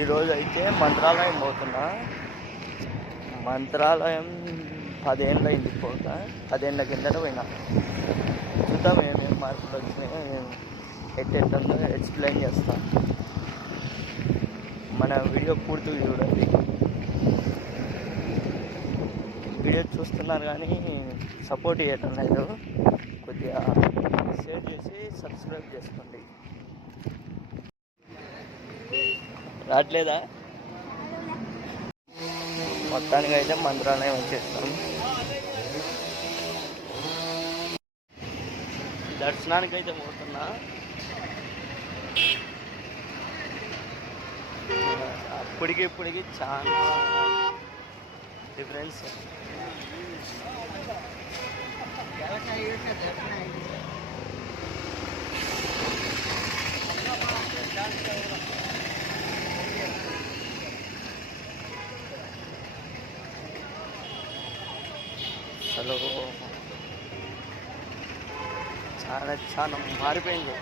ఈరోజు అయితే మంత్రాలయం పోతున్నా. మంత్రాలయం 10 ఏళ్ళు అయింది పోక. 10 ఏళ్ళ కిందట పోయినా. చూద్దాం ఏమేమి మార్పులు వచ్చినాయో ఎట్టెట్టుందో ఎక్స్ప్లెయిన్ చేస్తాను. మన వీడియో పూర్తిగా చూడండి. వీడియో చూస్తున్నారు కానీ సపోర్ట్ చేయటం లేదు. కొద్దిగా షేర్ చేసి సబ్స్క్రైబ్ చేసుకోండి. రావట్లేదా? మొత్తానికి అయితే మంత్రాలయం వచ్చేస్తాం. దర్శనానికి అయితే పోతున్నా. ఇప్పటికి చాలా డిఫరెన్స్. అసలు చాలా మారిపోయింది.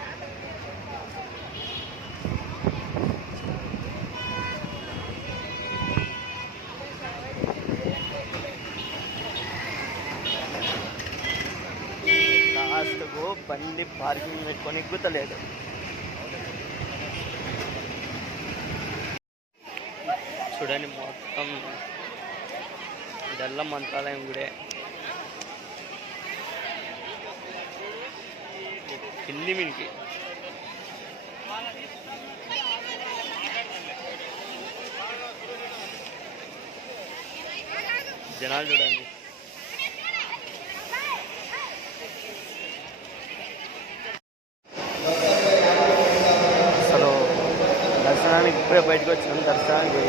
లాస్ట్కు బండి పార్కింగ్ పెట్టుకొని ఎక్కుతలేదు. చూడండి మొత్తం ఇదల్లా మంత్రాలయం గుడే. కింది మినికి జనాలు చూడండి. అసలు దర్శనానికి ఇప్పుడే బయటకు వచ్చినాం. దర్శనానికి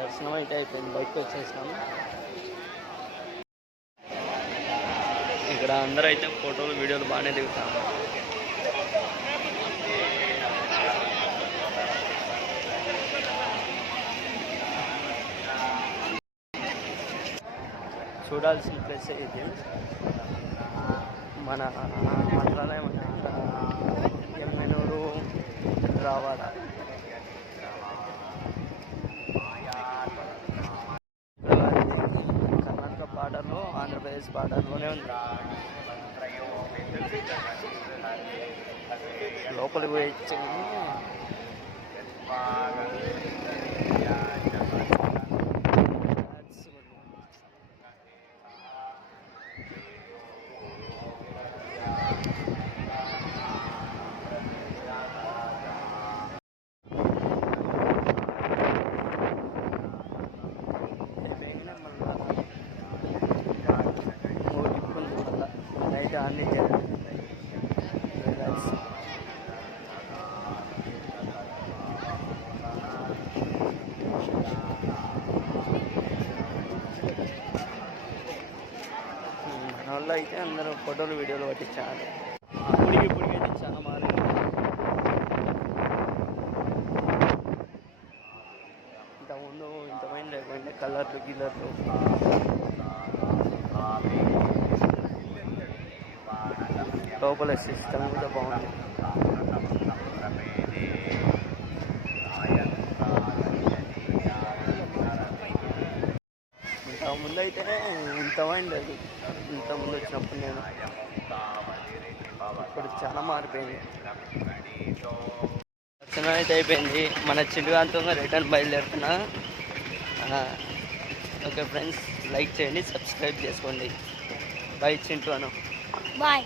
దర్శనం అయితే అయిపోయింది. బయటకు వచ్చేసినాం. ఇక్కడ అందరూ అయితే ఫోటోలు వీడియోలు బాగానే దిగుతాం. చూడాల్సిన ప్లేస్ ఇది మన మంత్రాలయం. ఎమ్మెనూరు రావాడ. కర్ణాటక బార్డర్లో, ఆంధ్రప్రదేశ్ బార్డర్లోనే ఉంది. లోపలికి పోయి అన్ని మన వాళ్ళు అయితే అందరూ ఫోటోలు వీడియోలు పట్టించాలి. ఇప్పటికైతే చాలా మారింది. ఇంతకుముందు ఇంతమైంది లేకపోయింది. కలర్లు గిల్లర్లు లోపల సిస్టమ్ కూడా బాగుంది. ఇంతకుముందు అయితే ఇంతమైంది లేదు. ఇంతకుముందు వచ్చినప్పుడు నేను. ఇప్పుడు చాలా మారిపోయింది. దర్శనం అయితే అయిపోయింది. మన చిలుగాంతంగా రిటర్న్ బయలుదేరుతున్నా. ఓకే ఫ్రెండ్స్, లైక్ చేయండి, సబ్స్క్రైబ్ చేసుకోండి. బాయ్ చింటూ అను. బాయ్.